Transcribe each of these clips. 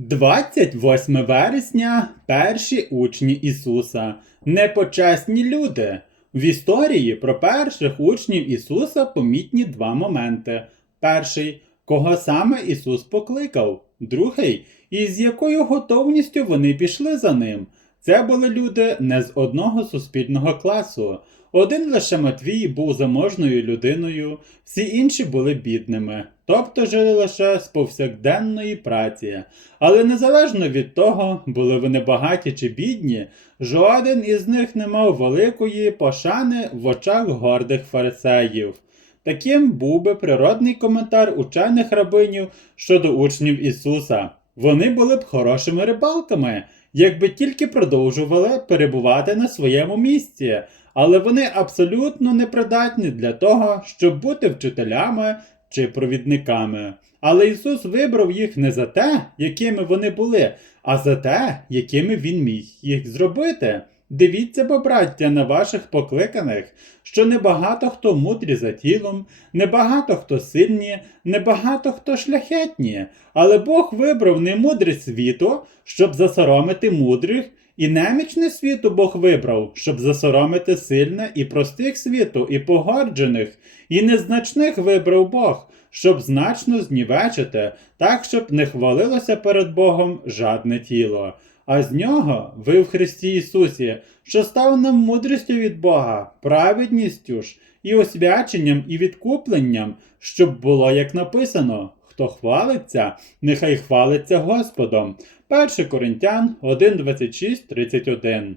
28 вересня перші учні Ісуса. Непочесні люди. В історії про перших учнів Ісуса помітні два моменти. Перший, кого саме Ісус покликав. Другий, і з якою готовністю вони пішли за ним. Це були люди не з одного суспільного класу. Один лише Матвій був заможною людиною, всі інші були бідними, тобто жили лише з повсякденної праці. Але незалежно від того, були вони багаті чи бідні, жоден із них не мав великої пошани в очах гордих фарисеїв. Таким був би природний коментар учених рабинів щодо учнів Ісуса. Вони були б хорошими рибалками, якби тільки продовжували перебувати на своєму місці, але вони абсолютно непридатні для того, щоб бути вчителями чи провідниками. Але Ісус вибрав їх не за те, якими вони були, а за те, якими Він міг їх зробити. Дивіться, бо, браття, на ваших покликаних, що небагато хто мудрі за тілом, небагато хто сильні, небагато хто шляхетні, але Бог вибрав не мудрість світу, щоб засоромити мудрих, і немічне світу Бог вибрав, щоб засоромити сильне і простих світу, і погоджених, і незначних вибрав Бог, щоб значно знівечити, так, щоб не хвалилося перед Богом жадне тіло. А з нього ви в Христі Ісусі, що став нам мудрістю від Бога, праведністю ж, і освяченням, і відкупленням, щоб було як написано. Хто хвалиться, нехай хвалиться Господом. 1 Коринтян 1, 26, 31.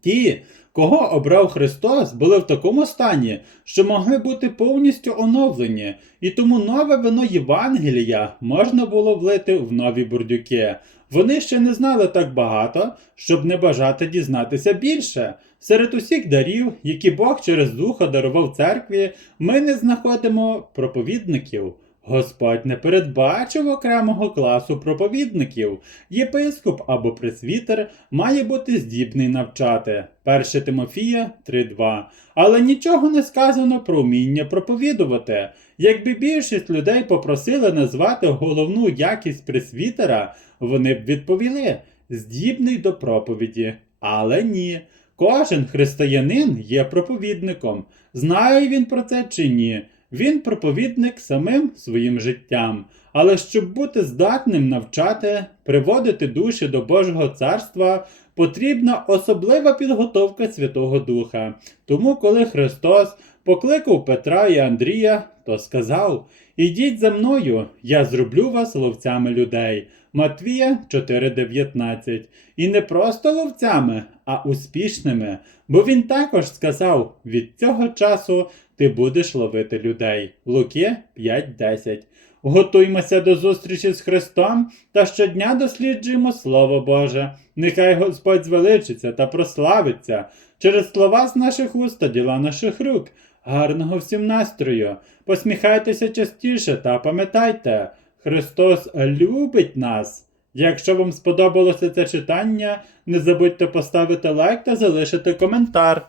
Ті, кого обрав Христос, були в такому стані, що могли бути повністю оновлені, і тому нове вино Євангелія можна було влити в нові бурдюки. Вони ще не знали так багато, щоб не бажати дізнатися більше. Серед усіх дарів, які Бог через Духа дарував церкві, ми не знаходимо проповідників. Господь не передбачив окремого класу проповідників. Єпископ або пресвітер має бути здібний навчати. 1 Тимофія 3.2. Але нічого не сказано про вміння проповідувати. Якби більшість людей попросили назвати головну якість пресвітера, вони б відповіли здібний до проповіді. Але ні. Кожен християнин є проповідником. Знає він про це чи ні. Він проповідник самим своїм життям. Але щоб бути здатним навчати, приводити душі до Божого царства, потрібна особлива підготовка Святого Духа. Тому, коли Христос покликав Петра і Андрія, то сказав: Ідіть за мною, я зроблю вас ловцями людей. Матвія 4:19. І не просто ловцями, а успішними. Бо він також сказав: від цього часу ти будеш ловити людей. Луки 5:10. Готуймося до зустрічі з Христом та щодня досліджуємо Слово Боже. Нехай Господь звеличиться та прославиться через слова з наших уст та діла наших рук. Гарного всім настрою! Посміхайтеся частіше та пам'ятайте, Христос любить нас. Якщо вам сподобалося це читання, не забудьте поставити лайк та залишити коментар.